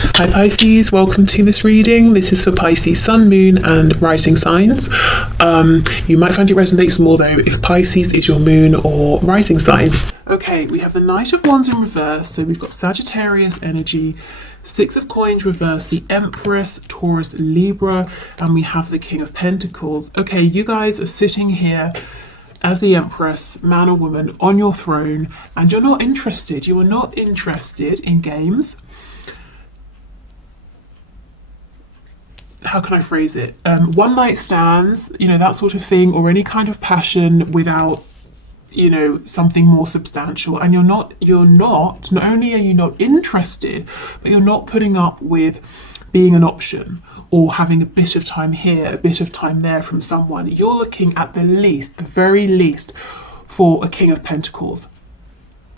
Hi Pisces, welcome to this reading. This is for Pisces Sun, Moon and Rising signs. You might find it resonates more though if Pisces is your moon or rising sign. Okay, we have the Knight of Wands in reverse, so we've got Sagittarius energy, Six of Coins reverse, the Empress, Taurus, Libra, and we have the King of Pentacles. Okay, you guys are sitting here as the Empress, man or woman, on your throne, and you're not interested. You are not interested in games. How can I phrase it? One night stands, you know, that sort of thing, or any kind of passion without, you know, something more substantial. And not only are you not interested, but you're not putting up with being an option or having a bit of time here, a bit of time there from someone. You're looking at the very least, for a King of Pentacles.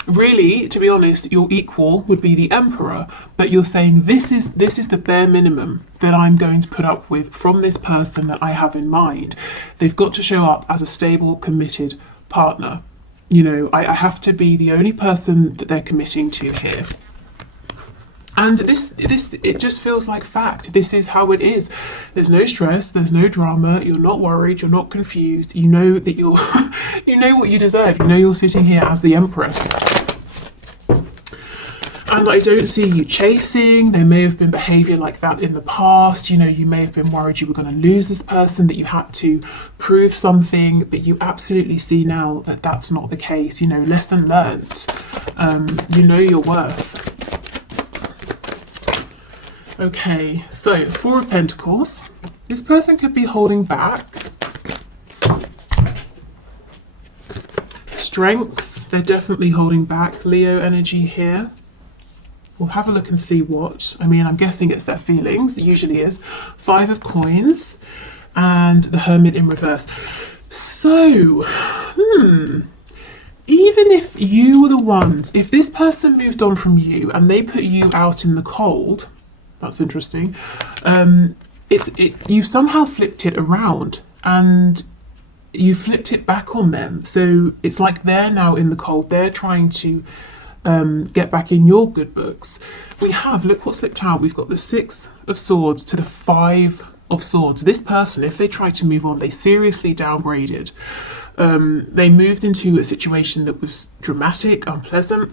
Really, to be honest, your equal would be the Emperor, but you're saying this is the bare minimum that I'm going to put up with from this person that I have in mind. They've got to show up as a stable, committed partner. You know, I have to be the only person that they're committing to here. And it just feels like fact. This is how it is. There's no stress, there's no drama, you're not worried, you're not confused. You know that you're you know what you deserve. You know you're sitting here as the Empress. And I don't see you chasing. There may have been behaviour like that in the past. You know, you may have been worried you were going to lose this person, that you had to prove something, but you absolutely see now that that's not the case. You know, lesson learned. You know your worth. Okay, so Four of Pentacles. This person could be holding back. Strength, they're definitely holding back. Leo energy here. We'll have a look and see what. I mean, I'm guessing it's their feelings. It usually is. Five of Coins and the Hermit in reverse. So, even if you were the ones, if this person moved on from you and they put you out in the cold, that's interesting. You somehow flipped it around and you flipped it back on them. So it's like they're now in the cold. They're trying to get back in your good books. We have, look what slipped out. We've got the Six of Swords to the Five of Swords. This person, if they tried to move on, they seriously downgraded. They moved into a situation that was dramatic, unpleasant,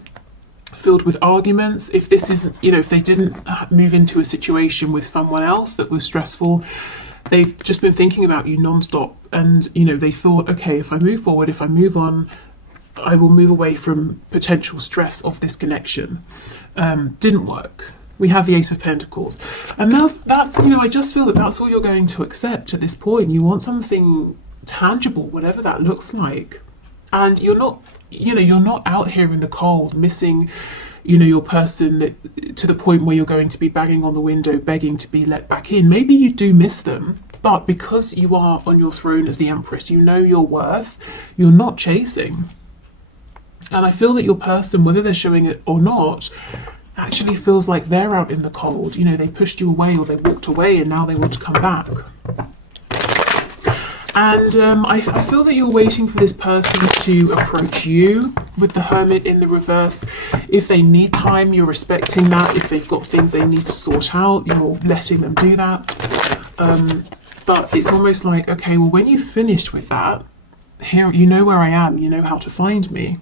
filled with arguments. If this isn't, you know, if they didn't move into a situation with someone else that was stressful, they've just been thinking about you non-stop. And, you know, they thought, okay, if I move forward, if I move on, I will move away from potential stress of this connection. Didn't work. We have the Ace of Pentacles. And that's, you know, I just feel that that's all you're going to accept at this point. You want something tangible, whatever that looks like. And you're not, you know, you're not out here in the cold missing, you know, your person to the point where you're going to be banging on the window, begging to be let back in. Maybe you do miss them, but because you are on your throne as the Empress, you know your worth, you're not chasing. And I feel that your person, whether they're showing it or not, actually feels like they're out in the cold. You know, they pushed you away or they walked away and now they want to come back. And I feel that you're waiting for this person to approach you with the Hermit in the reverse. If they need time, you're respecting that. If they've got things they need to sort out, you're letting them do that. But it's almost like, okay, well, when you've finished with that, here, you know where I am, you know how to find me.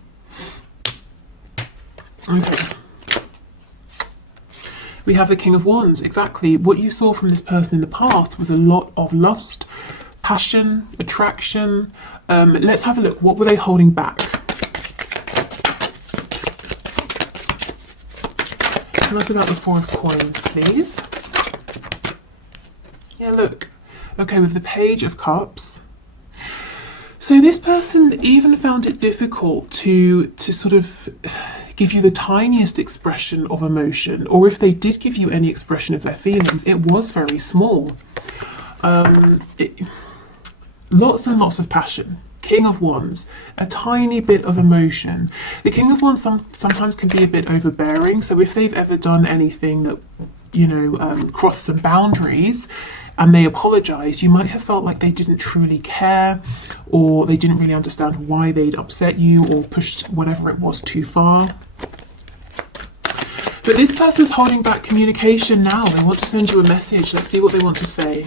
Okay. We have the King of Wands. Exactly. What you saw from this person in the past was a lot of lust, passion, attraction. Let's have a look. What were they holding back? Tell us about the Four of Coins, please. Yeah, look. Okay, with the Page of Cups. So this person even found it difficult to sort of give you the tiniest expression of emotion, or if they did give you any expression of their feelings, it was very small. Lots and lots of passion. King of Wands, a tiny bit of emotion. The King of Wands sometimes can be a bit overbearing, so if they've ever done anything that, you know, crossed some boundaries and they apologise, you might have felt like they didn't truly care, or they didn't really understand why they'd upset you or pushed whatever it was too far. But this person's holding back communication now. They want to send you a message. Let's see what they want to say.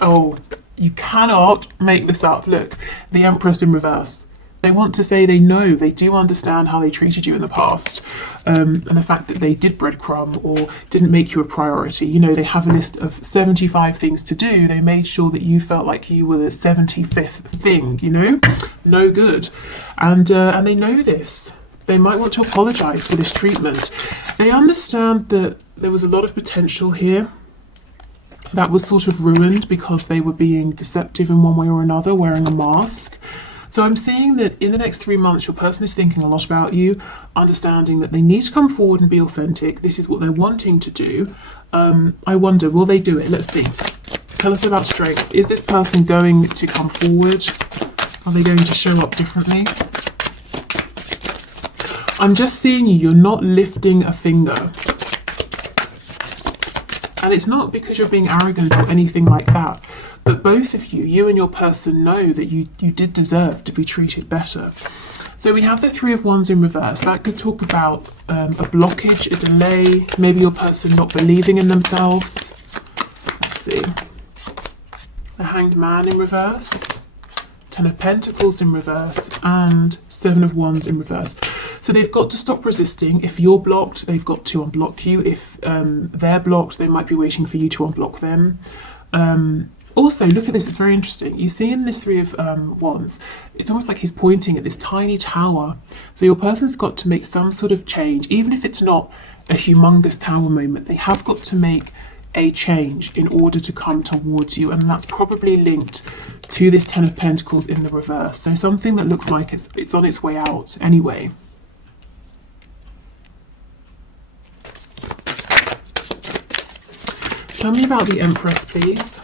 Oh, you cannot make this up. Look, the Empress in reverse. They want to say they know, they do understand how they treated you in the past, and the fact that they did breadcrumb or didn't make you a priority. You know, they have a list of 75 things to do. They made sure that you felt like you were the 75th thing, you know? No good. And they know this. They might want to apologise for this treatment. They understand that there was a lot of potential here that was sort of ruined because they were being deceptive in one way or another, wearing a mask. So I'm seeing that in the next 3 months, your person is thinking a lot about you, understanding that they need to come forward and be authentic. This is what they're wanting to do. I wonder, will they do it? Let's see. Tell us about strength. Is this person going to come forward? Are they going to show up differently? I'm just seeing you're not lifting a finger. And it's not because you're being arrogant or anything like that. But both of you, you and your person, know that you did deserve to be treated better. So we have the Three of Wands in reverse. That could talk about a blockage, a delay, maybe your person not believing in themselves. Let's see. The Hanged Man in reverse, Ten of Pentacles in reverse, and Seven of Wands in reverse. So they've got to stop resisting. If you're blocked, they've got to unblock you. If they're blocked, they might be waiting for you to unblock them. Also, look at this, it's very interesting. You see in this Three of Wands, it's almost like he's pointing at this tiny tower. So your person's got to make some sort of change, even if it's not a humongous tower moment. They have got to make a change in order to come towards you, and that's probably linked to this Ten of Pentacles in the reverse. So something that looks like it's on its way out anyway. Tell me about the Empress, please.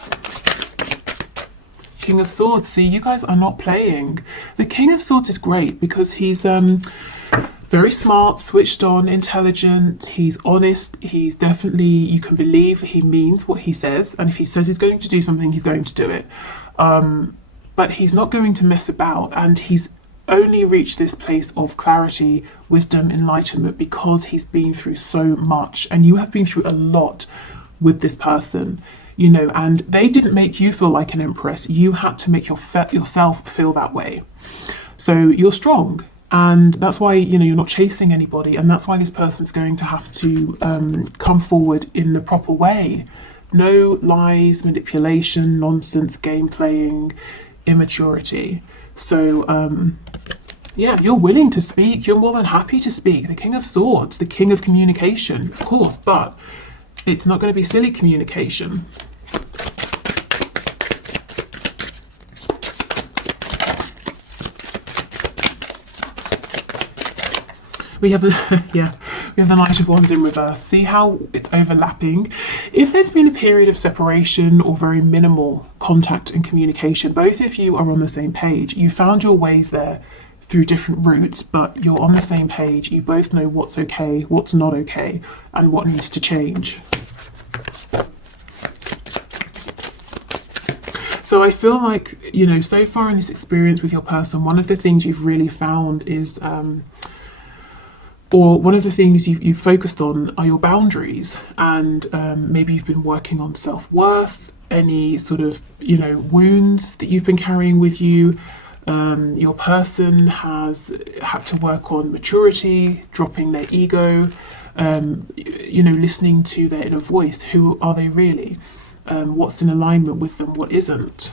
King of Swords. See, you guys are not playing. The King of Swords is great because he's very smart, switched on, intelligent, he's honest, he's definitely, you can believe he means what he says, and if he says he's going to do something, he's going to do it. But he's not going to mess about, and he's only reached this place of clarity, wisdom, enlightenment because he's been through so much, and you have been through a lot with this person, you know, and they didn't make you feel like an empress. You had to make yourself feel that way. So you're strong, and that's why, you know, you're not chasing anybody, and that's why this person's going to have to come forward in the proper way. No lies, manipulation, nonsense, game playing, immaturity. So yeah, you're willing to speak, you're more than happy to speak. The King of Swords, the King of Communication, of course, but it's not going to be silly communication. We have the we have the Knight of Wands in reverse. See how it's overlapping? If there's been a period of separation or very minimal contact and communication, both of you are on the same page. You found your ways there through different routes, but you're on the same page. You both know what's okay, what's not okay, and what needs to change. So I feel like, you know, so far in this experience with your person, one of the things you've really found is, or one of the things you've focused on are your boundaries, and maybe you've been working on self-worth, any sort of, you know, wounds that you've been carrying with you. Your person has had to work on maturity, dropping their ego, you know, listening to their inner voice. Who are they really? What's in alignment with them, what isn't?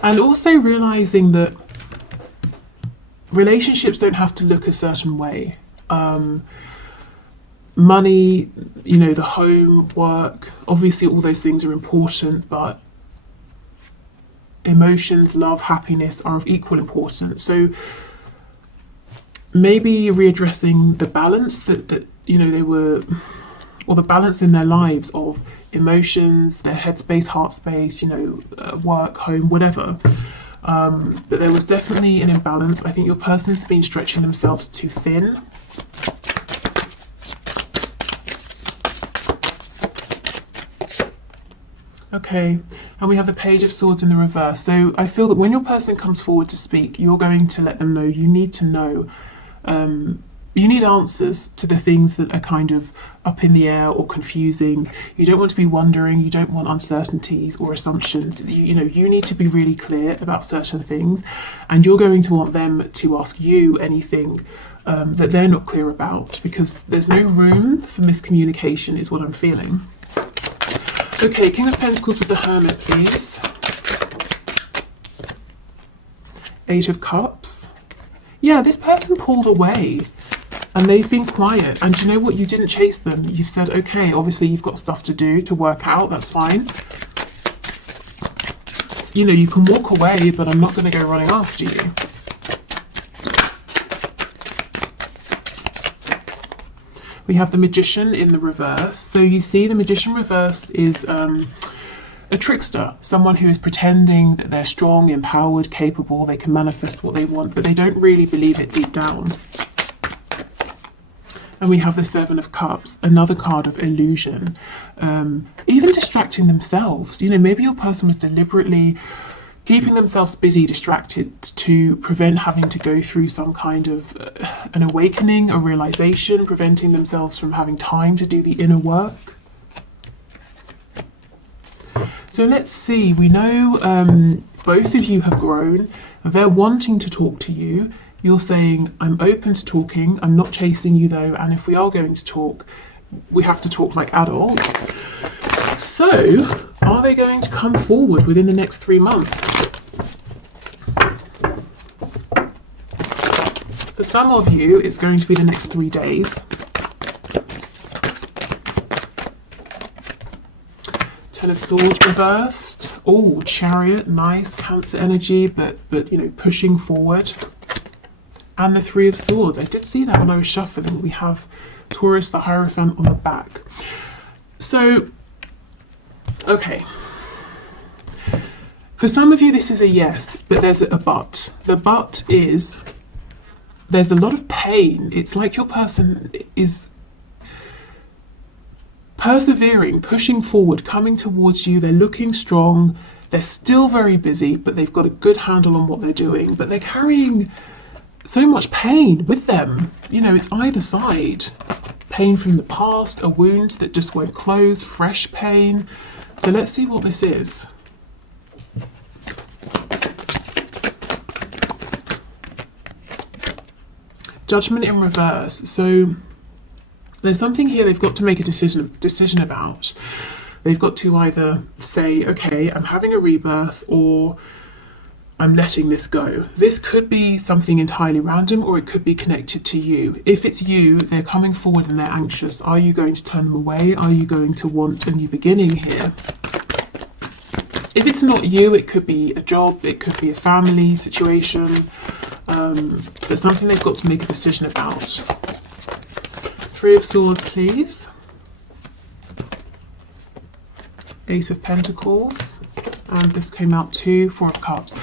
And also realizing that relationships don't have to look a certain way. Money, you know, the home, work, obviously all those things are important, but emotions, love, happiness are of equal importance. So maybe readdressing the balance that you know they were, or the balance in their lives of emotions, their headspace, heart space, you know, work, home, whatever. But there was definitely an imbalance. I think your person's been stretching themselves too thin. Okay, and we have the Page of Swords in the reverse. So I feel that when your person comes forward to speak, you're going to let them know, you need to know You need answers to the things that are kind of up in the air or confusing. You don't want to be wondering, you don't want uncertainties or assumptions. You know, you need to be really clear about certain things, and you're going to want them to ask you anything that they're not clear about, because there's no room for miscommunication is what I'm feeling. Okay, King of Pentacles with the Hermit, please. Eight of Cups. Yeah, this person pulled away and they've been quiet. And you know what? You didn't chase them. You've said, okay, obviously you've got stuff to do, to work out. That's fine. You know, you can walk away, but I'm not going to go running after you. We have the Magician in the reverse. So you see the Magician reversed is a trickster, someone who is pretending that they're strong, empowered, capable, they can manifest what they want, but they don't really believe it deep down. And we have the Seven of Cups, another card of illusion, even distracting themselves. You know, maybe your person was deliberately keeping themselves busy, distracted, to prevent having to go through some kind of an awakening, a realization, preventing themselves from having time to do the inner work. So let's see, we know both of you have grown. They're wanting to talk to you. You're saying, I'm open to talking, I'm not chasing you though, and if we are going to talk, we have to talk like adults. So, are they going to come forward within the next 3 months? For some of you, it's going to be the next 3 days. Ten of Swords reversed. Oh, Chariot, nice, Cancer energy, but you know, pushing forward. And the Three of Swords. I did see that when I was shuffling. We have Taurus, the Hierophant on the back. So, okay. For some of you, this is a yes, but there's a but. The but is there's a lot of pain. It's like your person is persevering, pushing forward, coming towards you. They're looking strong. They're still very busy, but they've got a good handle on what they're doing. But they're carrying so much pain with them. You know, it's either side. Pain from the past, a wound that just won't close, fresh pain. So let's see what this is. Judgment in reverse. So there's something here they've got to make a decision about. They've got to either say, okay, I'm having a rebirth, or I'm letting this go. This could be something entirely random, or it could be connected to you. If it's you, they're coming forward and they're anxious. Are you going to turn them away? Are you going to want a new beginning here? If it's not you, it could be a job, it could be a family situation, but something they've got to make a decision about. Three of Swords, please. Ace of Pentacles, and this came out too, Four of Cups.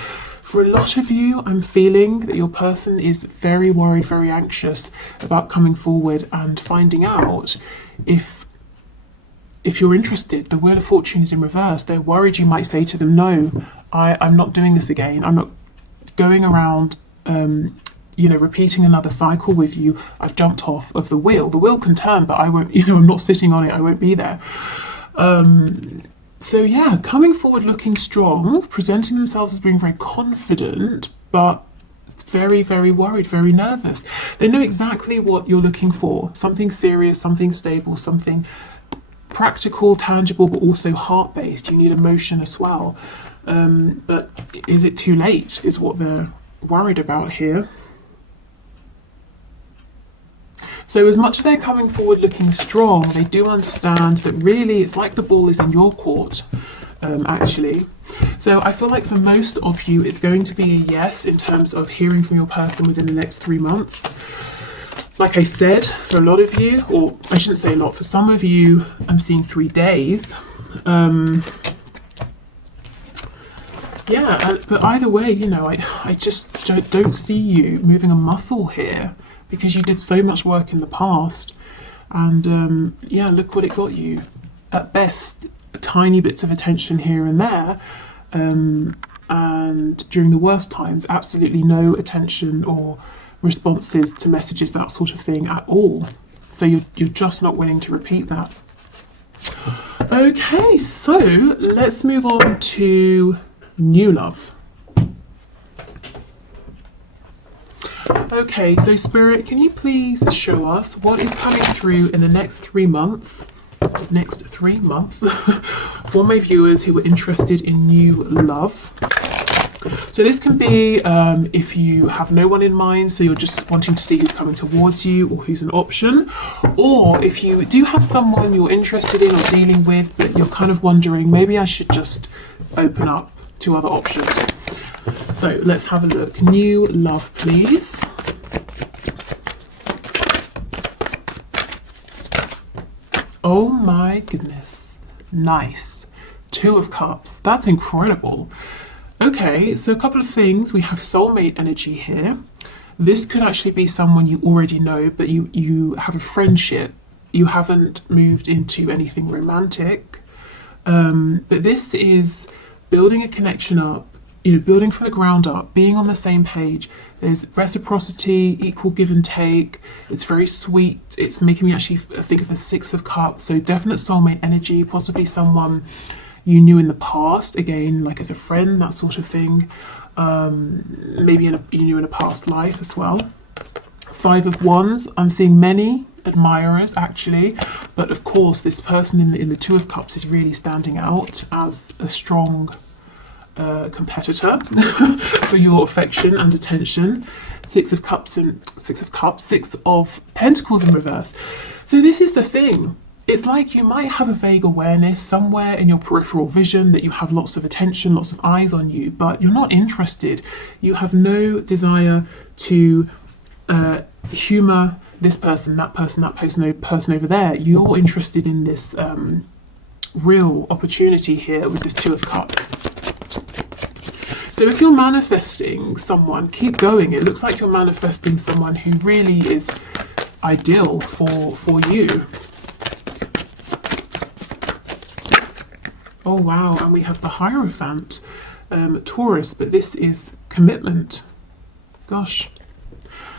For a lot of you, I'm feeling that your person is very worried, very anxious about coming forward and finding out if you're interested. The Wheel of Fortune is in reverse. They're worried you might say to them, no, I'm not doing this again. I'm not going around, you know, repeating another cycle with you. I've jumped off of the wheel. The wheel can turn, but I won't, you know, I'm not sitting on it. I won't be there. So yeah, coming forward looking strong, presenting themselves as being very confident, but very, very worried, very nervous. They know exactly what you're looking for. Something serious, something stable, something practical, tangible, but also heart-based. You need emotion as well. But is it too late, is what they're worried about here. So as much as they're coming forward looking strong, they do understand that really it's like the ball is in your court, actually. So I feel like for most of you, it's going to be a yes in terms of hearing from your person within the next 3 months. Like I said, for a lot of you, or I shouldn't say a lot, for some of you, I'm seeing 3 days. Yeah, but either way, you know, I just don't see you moving a muscle here, because you did so much work in the past, and yeah, look what it got you. At best, tiny bits of attention here and there, and during the worst times, absolutely no attention or responses to messages, that sort of thing at all. So you're just not willing to repeat that. Okay, so let's move on to new love. Okay, so Spirit, can you please show us what is coming through in the next 3 months? Next 3 months for my viewers who are interested in new love. So this can be if you have no one in mind, so you're just wanting to see who's coming towards you or who's an option, or if you do have someone you're interested in or dealing with, but you're kind of wondering, maybe I should just open up to other options. So let's have a look. New love, please. Oh my goodness. Nice. 2 of Cups. That's incredible. Okay, so a couple of things. We have soulmate energy here. This could actually be someone you already know, but you have a friendship. You haven't moved into anything romantic. But this is building a connection up, building from the ground up, being on the same page. There's reciprocity, equal give and take. It's very sweet. It's making me actually think of the 6 of Cups. So definite soulmate energy, possibly someone you knew in the past, again, like as a friend, that sort of thing. Maybe you knew in a past life as well. 5 of Wands, I'm seeing many admirers actually, but of course this person in the 2 of Cups is really standing out as a strong competitor for your affection and attention. 6 of Cups and 6 of Pentacles in reverse. So this is the thing. It's like you might have a vague awareness somewhere in your peripheral vision that you have lots of attention, lots of eyes on you, but you're not interested. You have no desire to humour this person, that person, person over there. You're interested in this real opportunity here with this 2 of Cups. So if you're manifesting someone, keep going. It looks like you're manifesting someone who really is ideal for you. Oh wow, and we have the Hierophant, Taurus, but this is commitment. Gosh.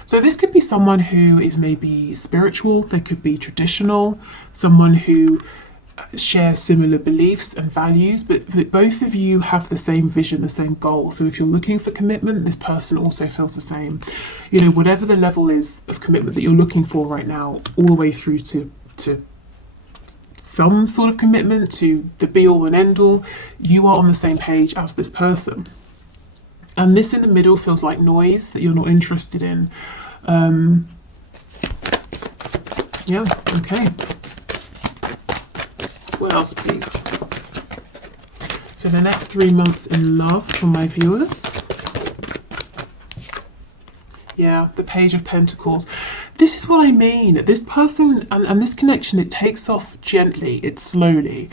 So this could be someone who is maybe spiritual, they could be traditional, someone who shares similar beliefs and values, but both of you have the same vision, the same goal. So if you're looking for commitment, this person also feels the same. Whatever the level is of commitment that you're looking for right now, all the way through to some sort of commitment, to the be all and end all, you are on the same page as this person. And this in the middle feels like noise that you're not interested in. Yeah, okay. What else, please? So the next 3 months in love for my viewers. Yeah, the Page of Pentacles. This is what I mean. This person and this connection, it takes off gently, it's slowly.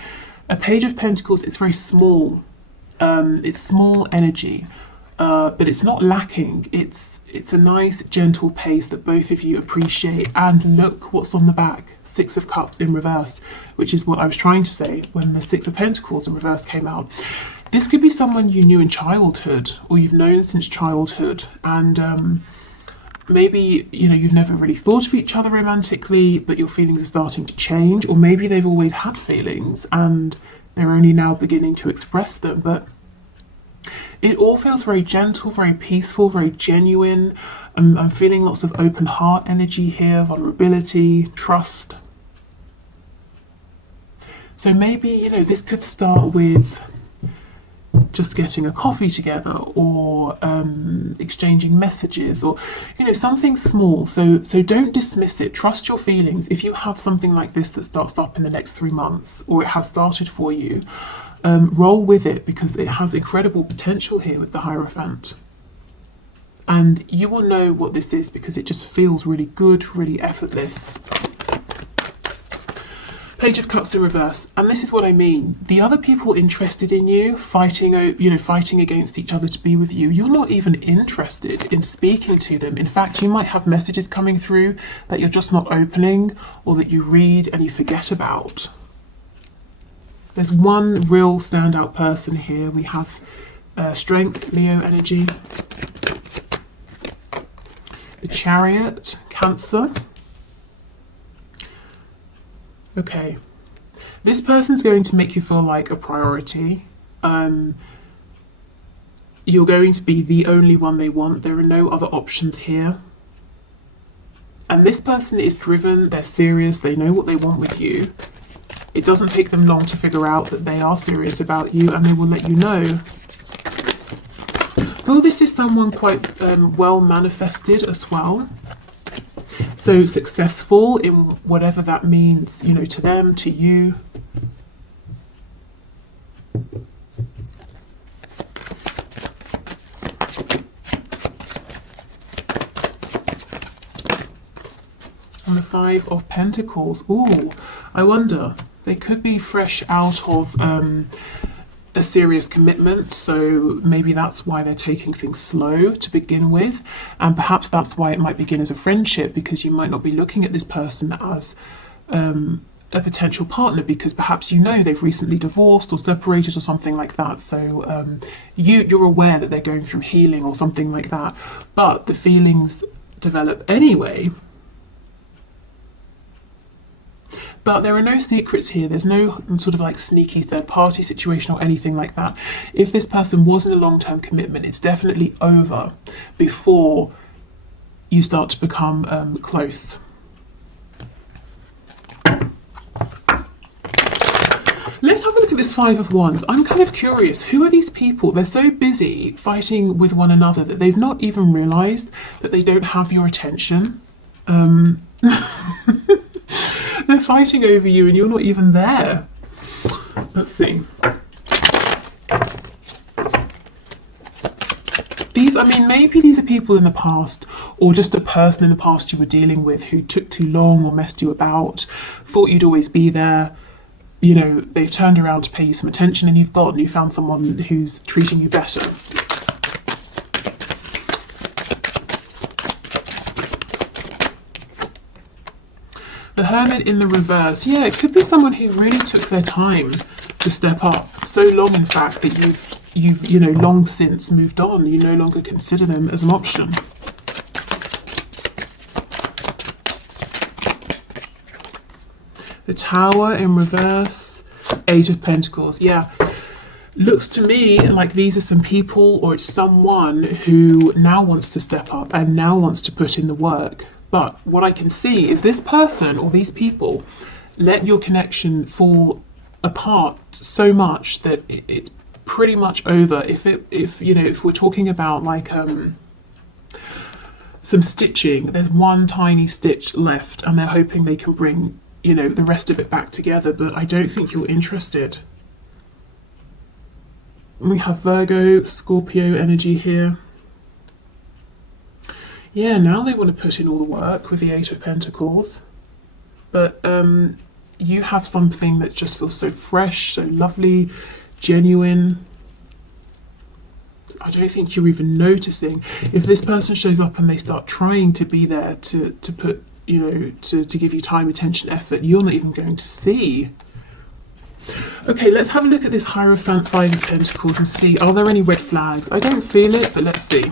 A Page of Pentacles, it's very small. It's small energy, but it's not lacking. It's a nice, gentle pace that both of you appreciate. And look what's on the back. 6 of Cups in reverse, which is what I was trying to say when the 6 of Pentacles in reverse came out. This could be someone you knew in childhood, or you've known since childhood, and maybe you've never really thought of each other romantically, but your feelings are starting to change, or maybe they've always had feelings and they're only now beginning to express them. But it all feels very gentle, very peaceful, very genuine. I'm feeling lots of open heart energy here, vulnerability, trust. So maybe this could start with just getting a coffee together, or exchanging messages, or something small. So don't dismiss it. Trust your feelings. If you have something like this that starts up in the next 3 months, or it has started for you, roll with it, because it has incredible potential here with the Hierophant. And you will know what this is because it just feels really good, really effortless. Page of Cups in reverse, and this is what I mean. The other people interested in you, fighting against each other to be with you, you're not even interested in speaking to them. In fact, you might have messages coming through that you're just not opening, or that you read and you forget about. There's one real standout person here. We have Strength, Leo energy. The Chariot, Cancer. Okay, this person's going to make you feel like a priority. You're going to be the only one they want. There are no other options here. And this person is driven, they're serious, they know what they want with you. It doesn't take them long to figure out that they are serious about you, and they will let you know. Well, this is someone quite well manifested as well. So successful in whatever that means, you know, to them, to you. And the Five of Pentacles. Ooh, I wonder. They could be fresh out of a serious commitment, so maybe that's why they're taking things slow to begin with, and perhaps that's why it might begin as a friendship, because you might not be looking at this person as a potential partner, because perhaps you know they've recently divorced or separated or something like that, so you're aware that they're going through healing or something like that, but the feelings develop anyway. But there are no secrets here. There's no sort of like sneaky third party situation or anything like that. If this person was in a long-term commitment, it's definitely over before you start to become close. Let's have a look at this Five of Wands. I'm kind of curious. Who are these people? They're so busy fighting with one another that they've not even realised that they don't have your attention. They're fighting over you and you're not even there. Let's see. I mean, maybe these are people in the past, or just a person in the past you were dealing with who took too long or messed you about, thought you'd always be there. You know, they've turned around to pay you some attention and you found someone who's treating you better. The Hermit in the reverse. Yeah, it could be someone who really took their time to step up. So long, in fact, that you've you know, long since moved on. You no longer consider them as an option. The Tower in reverse. Eight of Pentacles. Yeah. Looks to me like these are some people, or it's someone who now wants to step up and now wants to put in the work. But what I can see is this person or these people let your connection fall apart so much that it's pretty much over. If we're talking about like some stitching, there's one tiny stitch left and they're hoping they can bring, you know, the rest of it back together, but I don't think you're interested. We have Virgo, Scorpio energy here. Yeah, now they want to put in all the work with the Eight of Pentacles. But you have something that just feels so fresh, so lovely, genuine. I don't think you're even noticing. If this person shows up and they start trying to be there to put, you know, to give you time, attention, effort, you're not even going to see. Okay, let's have a look at this Hierophant, Five of Pentacles, and see, are there any red flags? I don't feel it, but let's see.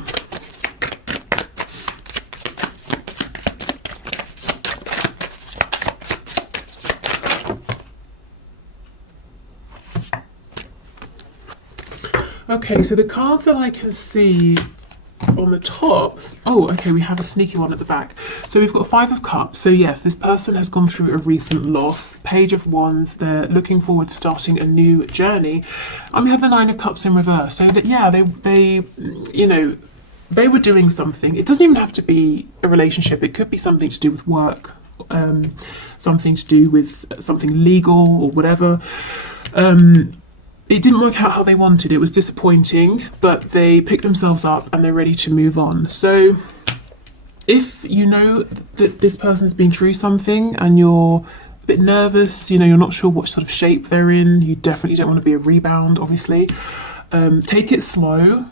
Okay, so the cards that I can see on the top, oh, okay, we have a sneaky one at the back. So we've got Five of Cups. So yes, this person has gone through a recent loss. Page of Wands, they're looking forward to starting a new journey. And we have the Nine of Cups in reverse. So that, yeah, they you know, they were doing something. It doesn't even have to be a relationship. It could be something to do with work, something to do with something legal or whatever. It didn't work out how they wanted. It was disappointing, but they picked themselves up and they're ready to move on. So if you know that this person's been through something and you're a bit nervous, you know, you're not sure what sort of shape they're in, you definitely don't want to be a rebound, obviously. Take it slow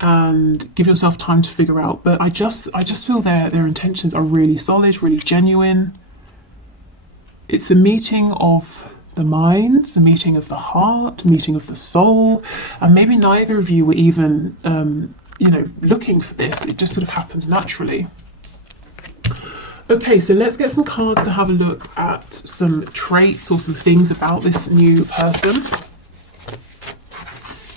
and give yourself time to figure out. But I just feel their intentions are really solid, really genuine. It's a meeting of the minds, a meeting of the heart, a meeting of the soul, and maybe neither of you were even you know, looking for this. It just sort of happens naturally. Okay, so let's get some cards to have a look at some traits or some things about this new person.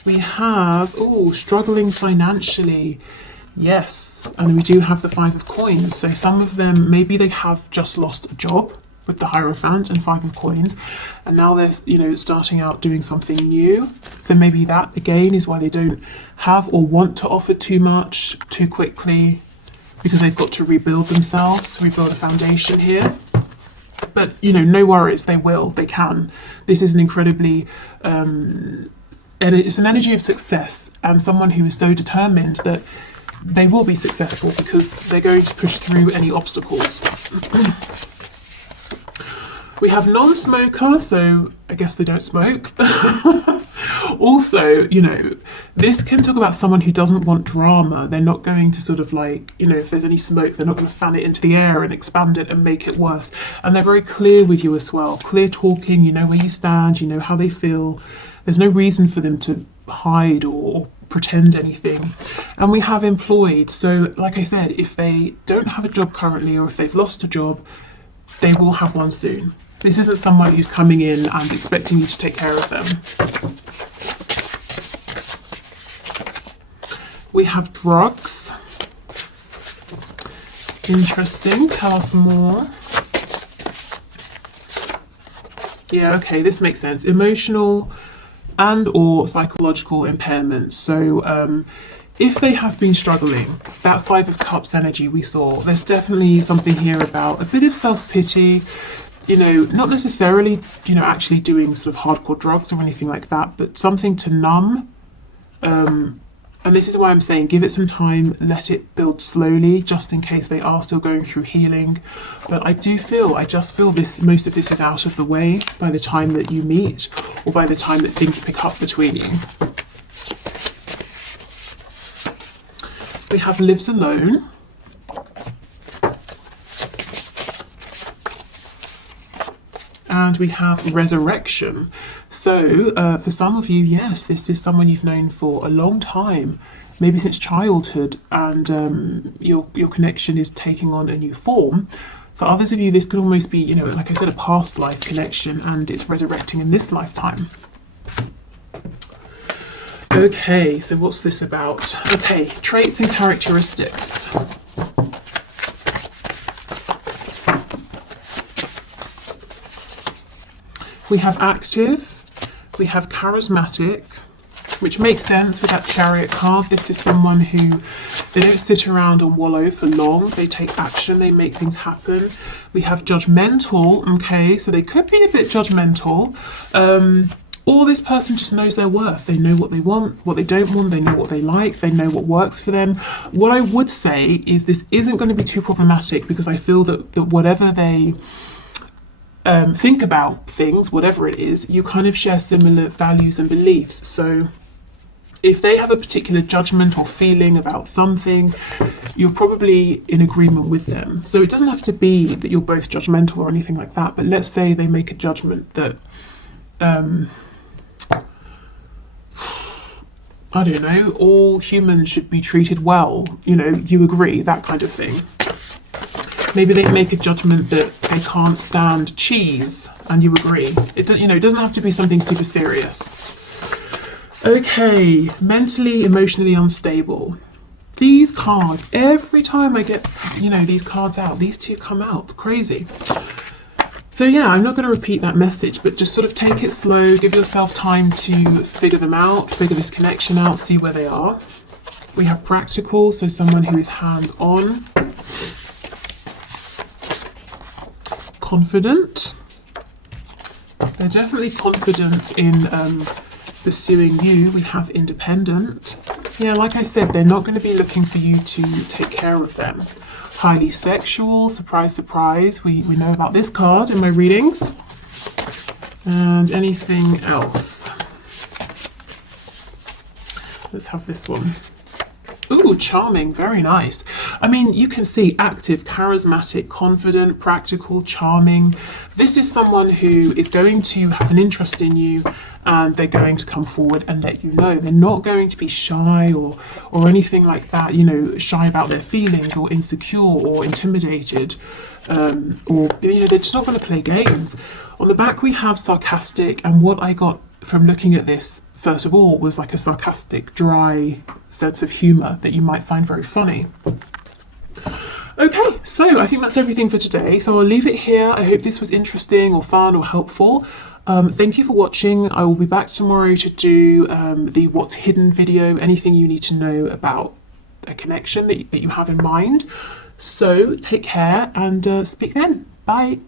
We have, oh, struggling financially. Yes, and we do have the Five of Coins. So some of them, maybe they have just lost a job with the Hierophant and Five of Coins, and now they're, you know, starting out doing something new. So maybe that again is why they don't have or want to offer too much too quickly, because they've got to rebuild themselves, rebuild a foundation here. But, you know, no worries, they will, they can. This is an incredibly, and it's an energy of success, and someone who is so determined that they will be successful because they're going to push through any obstacles. We have non-smoker, so I guess they don't smoke. Also, you know, this can talk about someone who doesn't want drama. They're not going to sort of like, you know, if there's any smoke, they're not going to fan it into the air and expand it and make it worse. And they're very clear with you as well. Clear talking, you know where you stand, you know how they feel. There's no reason for them to hide or pretend anything. And we have employed. So like I said, if they don't have a job currently, or if they've lost a job, they will have one soon. This isn't someone who's coming in and expecting you to take care of them. We have drugs. Interesting. Tell us more. Yeah, okay, this makes sense. Emotional and or psychological impairments. So if they have been struggling, that Five of Cups energy we saw, there's definitely something here about a bit of self-pity, you know, not necessarily, you know, actually doing sort of hardcore drugs or anything like that, but something to numb. And this is why I'm saying give it some time, let it build slowly, just in case they are still going through healing. But I just feel this, most of this is out of the way by the time that you meet, or by the time that things pick up between you. We have lives alone. And we have resurrection. So for some of you, yes, this is someone you've known for a long time, maybe since childhood, and your connection is taking on a new form. For others of you, this could almost be, you know, like I said, a past life connection, and it's resurrecting in this lifetime. Okay, so what's this about? Okay, traits and characteristics. We have active, we have charismatic, which makes sense with that Chariot card. This is someone who, they don't sit around and wallow for long. They take action, they make things happen. We have judgmental, okay, so they could be a bit judgmental. Or this person just knows their worth. They know what they want, what they don't want, they know what they like, they know what works for them. What I would say is this isn't going to be too problematic, because I feel that whatever they think about things, whatever it is, you kind of share similar values and beliefs. So if they have a particular judgment or feeling about something, you're probably in agreement with them. So it doesn't have to be that you're both judgmental or anything like that, but let's say they make a judgment that I don't know, all humans should be treated well, you know, you agree, that kind of thing. Maybe they make a judgment that they can't stand cheese, and you agree. It doesn't have to be something super serious. Okay, mentally, emotionally unstable. These cards, every time I get, you know, these cards out, these two come out. Crazy. So yeah, I'm not going to repeat that message, but just sort of take it slow, give yourself time to figure them out, figure this connection out, see where they are. We have practical, so someone who is hands-on. Confident. They're definitely confident in pursuing you. We have independent. Yeah, like I said, they're not going to be looking for you to take care of them. Highly sexual, surprise, surprise. We know about this card in my readings. And anything else? Let's have this one. Ooh, charming, very nice. I mean, you can see active, charismatic, confident, practical, charming. This is someone who is going to have an interest in you, and they're going to come forward and let you know. They're not going to be shy or anything like that, you know, shy about their feelings or insecure or intimidated, or, you know, they're just not going to play games. On the back we have sarcastic, and what I got from looking at this first of all was like a sarcastic, dry sense of humour that you might find very funny. Okay, so I think that's everything for today. So I'll leave it here. I hope this was interesting or fun or helpful. Thank you for watching. I will be back tomorrow to do the what's hidden video, anything you need to know about a connection that you have in mind. So take care and speak then. Bye.